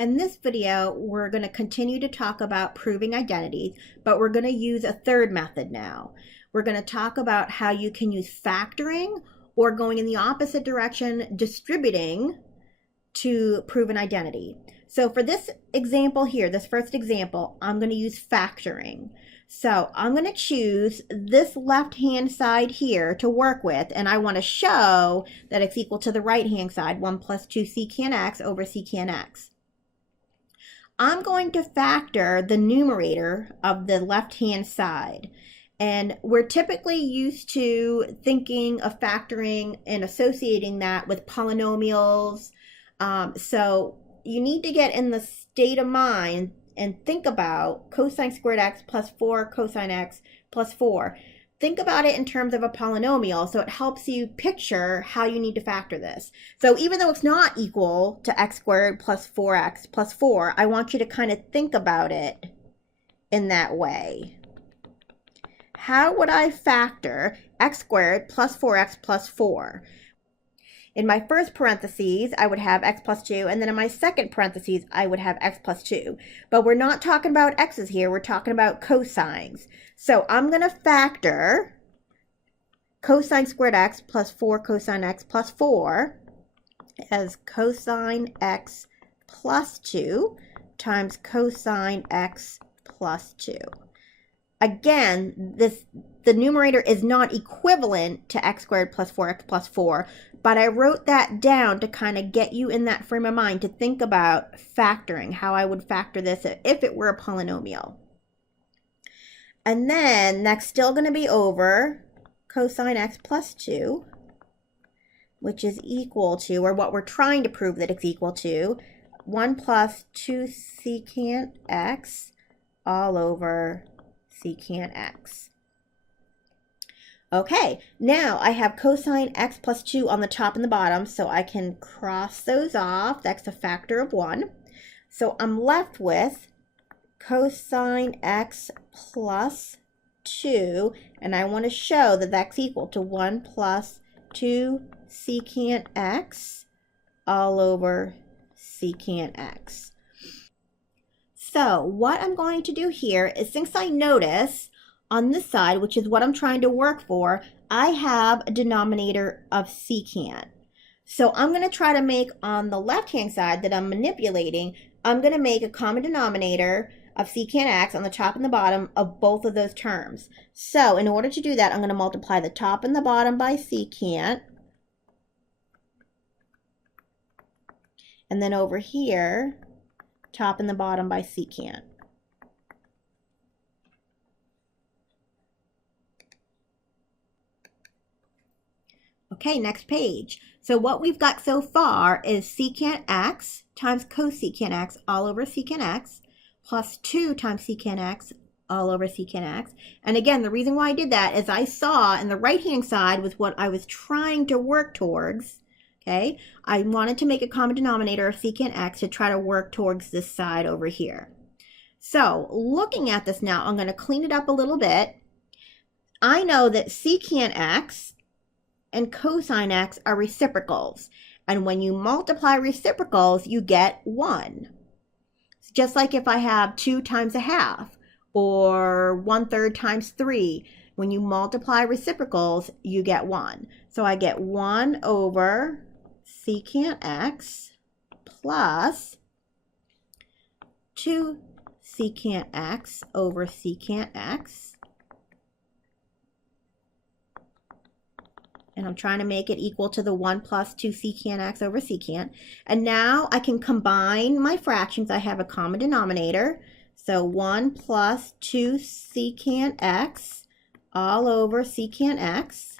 In this video, we're going to continue to talk about proving identities, but we're going to use a third method now. We're going to talk about how you can use factoring or going in the opposite direction, distributing to prove an identity. So for this example here, this first example, I'm going to use factoring. So I'm going to choose this left-hand side here to work with, and I want to show that it's equal to the right-hand side, 1 plus 2 secant x over secant x. I'm going to factor the numerator of the left-hand side. And we're typically used to thinking of factoring and associating that with polynomials. So you need to get in the state of mind and think about cosine squared x plus 4 cosine x plus 4. Think about it in terms of a polynomial, so it helps you picture how you need to factor this. So even though it's not equal to x squared plus 4x plus 4, I want you to kind of think about it in that way. How would I factor x squared plus 4x plus 4? In my first parentheses, I would have x plus 2, and then in my second parentheses, I would have x plus 2. But we're not talking about x's here, we're talking about cosines. So I'm going to factor cosine squared x plus 4 cosine x plus 4 as cosine x plus 2 times cosine x plus 2. Again, the numerator is not equivalent to x squared plus 4x plus 4, but I wrote that down to kind of get you in that frame of mind to think about factoring, how I would factor this if it were a polynomial. And then that's still going to be over cosine x plus 2, which is equal to, or what we're trying to prove that it's equal to, 1 plus 2 secant x all over secant x. Okay, now I have cosine x plus 2 on the top and the bottom, so I can cross those off. That's a factor of 1. So I'm left with cosine x plus 2, and I want to show that that's equal to 1 plus 2 secant x all over secant x. So what I'm going to do here is, since I notice on this side, which is what I'm trying to work for, I have a denominator of secant. So I'm going to try to make on the left-hand side that I'm manipulating, I'm going to make a common denominator of secant x on the top and the bottom of both of those terms. So in order to do that, I'm going to multiply the top and the bottom by secant. And then over here, top and the bottom by secant. Okay, next page. So what we've got so far is secant x times cosecant x all over secant x plus 2 times secant x all over secant x. And again, the reason why I did that is I saw in the right-hand side was what I was trying to work towards. Okay, I wanted to make a common denominator of secant x to try to work towards this side over here. So looking at this now, I'm going to clean it up a little bit. I know that secant x and cosine x are reciprocals. And when you multiply reciprocals, you get 1. It's just like if I have 2 times a half or 1/3 times 3. When you multiply reciprocals, you get 1. So I get 1 over secant x plus 2 secant x over secant x. And I'm trying to make it equal to the 1 plus 2 secant x over secant. And now I can combine my fractions. I have a common denominator. So 1 plus 2 secant x all over secant x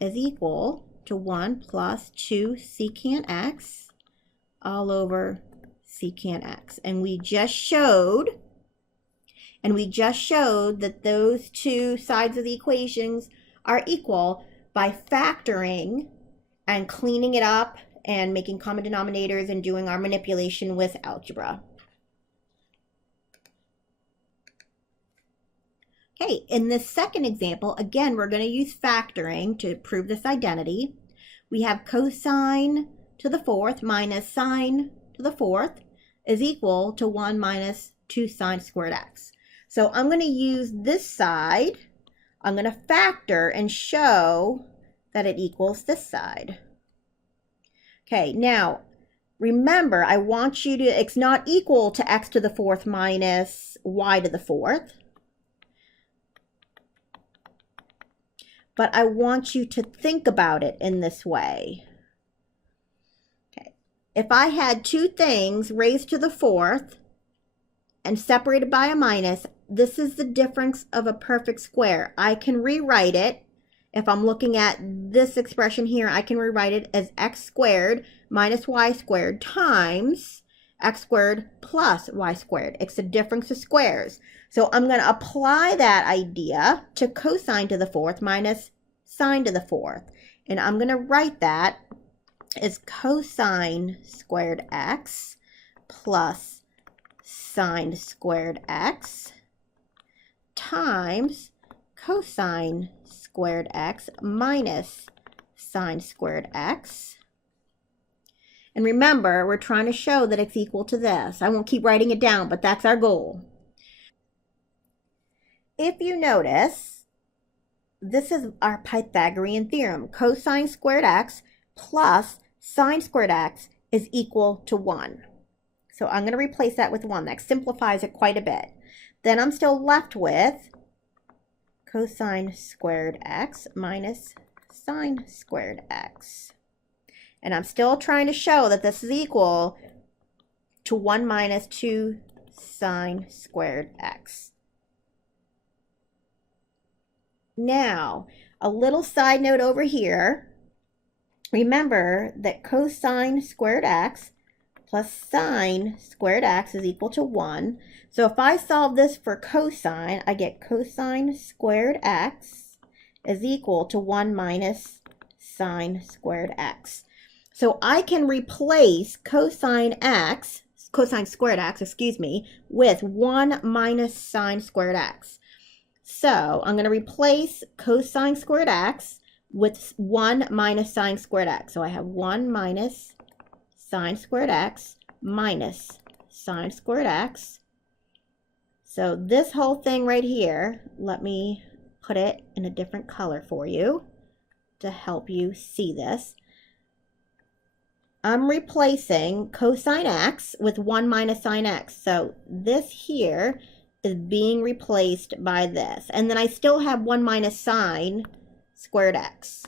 is equal to 1 plus 2 secant x all over secant x. And we just showed that those two sides of the equations are equal by factoring and cleaning it up and making common denominators and doing our manipulation with algebra. Okay, in this second example, again, we're going to use factoring to prove this identity. We have cosine to the fourth minus sine to the fourth. is equal to 1 minus 2 sine squared x. So I'm going to use this side. I'm going to factor and show that it equals this side. Okay, now remember, I want you to, it's not equal to x to the fourth minus y to the fourth. But I want you to think about it in this way. Okay, if I had two things raised to the fourth and separated by a minus, this is the difference of a perfect square. I can rewrite it. If I'm looking at this expression here, I can rewrite it as x squared minus y squared times x squared plus y squared. It's the difference of squares. So I'm going to apply that idea to cosine to the fourth minus sine to the fourth. And I'm going to write that as cosine squared x plus sine squared x times cosine squared x minus sine squared x. And remember, we're trying to show that it's equal to this. I won't keep writing it down, but that's our goal. If you notice, this is our Pythagorean theorem. Cosine squared x plus sine squared x is equal to 1. So I'm going to replace that with 1. That simplifies it quite a bit. Then I'm still left with cosine squared x minus sine squared x. And I'm still trying to show that this is equal to 1 minus 2 sine squared x. Now, a little side note over here. Remember that cosine squared x plus sine squared x is equal to 1. So if I solve this for cosine, I get cosine squared x is equal to 1 minus sine squared x. So I can replace cosine squared x, with 1 minus sine squared x. So I'm going to replace cosine squared x with 1 minus sine squared x. So I have 1 minus sine squared x minus sine squared x. So this whole thing right here, let me put it in a different color for you to help you see this. I'm replacing cosine x with 1 minus sine x. So this here is being replaced by this. And then I still have 1 minus sine squared x.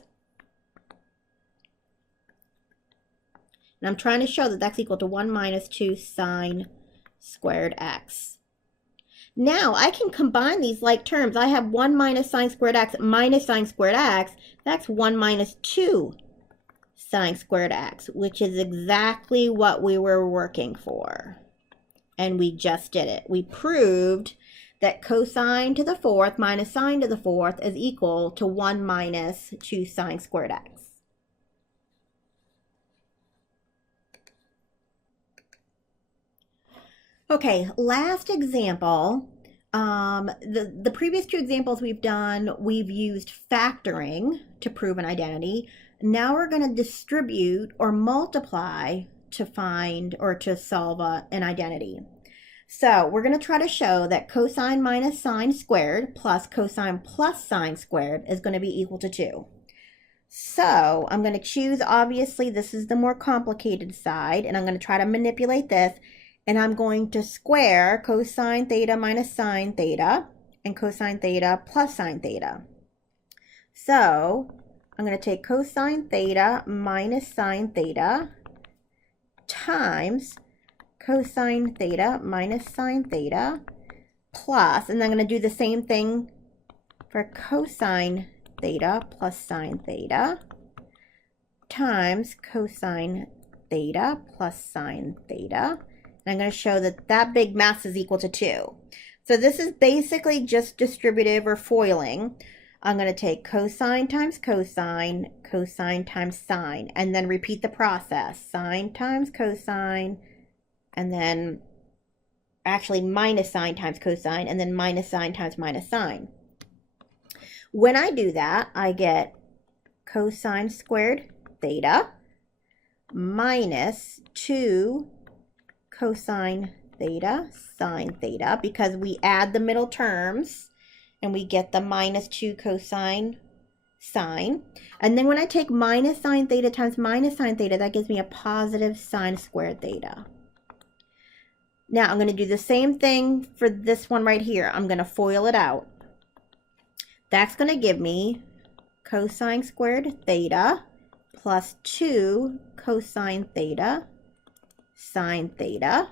And I'm trying to show that that's equal to 1 minus 2 sine squared x. Now I can combine these like terms. I have 1 minus sine squared x minus sine squared x. That's 1 minus 2 sine squared x, which is exactly what we were working for. And we just did it. We proved that cosine to the fourth minus sine to the fourth is equal to 1 minus 2 sine squared x. Okay, last example. The previous two examples we've done, we've used factoring to prove an identity. Now we're going to distribute or multiply to find or to solve an identity. So we're going to try to show that cosine minus sine squared plus cosine plus sine squared is going to be equal to 2. So I'm going to choose, obviously, this is the more complicated side, and I'm going to try to manipulate this. And I'm going to square cosine theta minus sine theta and cosine theta plus sine theta. So I'm going to take cosine theta minus sine theta times cosine theta minus sine theta plus, and I'm going to do the same thing for cosine theta plus sine theta times cosine theta plus sine theta. And I'm going to show that that big mass is equal to 2. So this is basically just distributive or foiling. I'm going to take cosine times cosine, cosine times sine, and then repeat the process. Sine times cosine, and then actually minus sine times cosine, and then minus sine times minus sine. When I do that, I get cosine squared theta minus 2 cosine theta sine theta, because we add the middle terms and we get the minus 2 cosine sine. And then when I take minus sine theta times minus sine theta, that gives me a positive sine squared theta. Now I'm going to do the same thing for this one right here. I'm going to FOIL it out. That's going to give me cosine squared theta plus 2 cosine theta sine theta.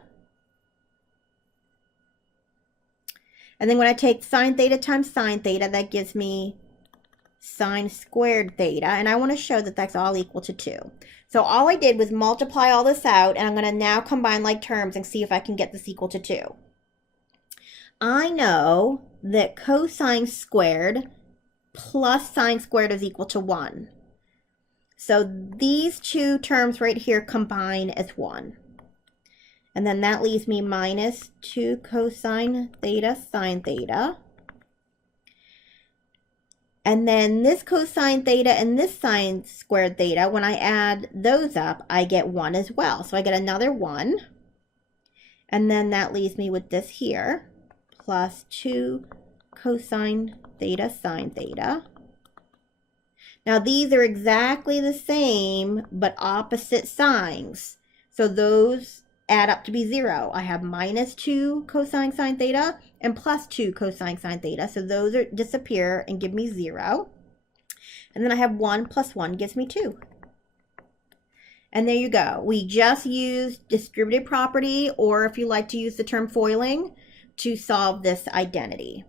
And then when I take sine theta times sine theta, that gives me sine squared theta. And I want to show that that's all equal to 2. So all I did was multiply all this out, and I'm going to now combine like terms and see if I can get this equal to 2. I know that cosine squared plus sine squared is equal to 1. So these two terms right here combine as 1. And then that leaves me minus 2 cosine theta sine theta. And then this cosine theta and this sine squared theta, when I add those up, I get 1 as well. So I get another 1. And then that leaves me with this here, plus 2 cosine theta sine theta. Now these are exactly the same, but opposite signs. So those add up to be 0. I have minus 2 cosine sine theta and plus 2 cosine sine theta. So those disappear and give me 0. And then I have 1 plus 1 gives me 2. And there you go. We just used distributive property, or if you like to use the term foiling, to solve this identity.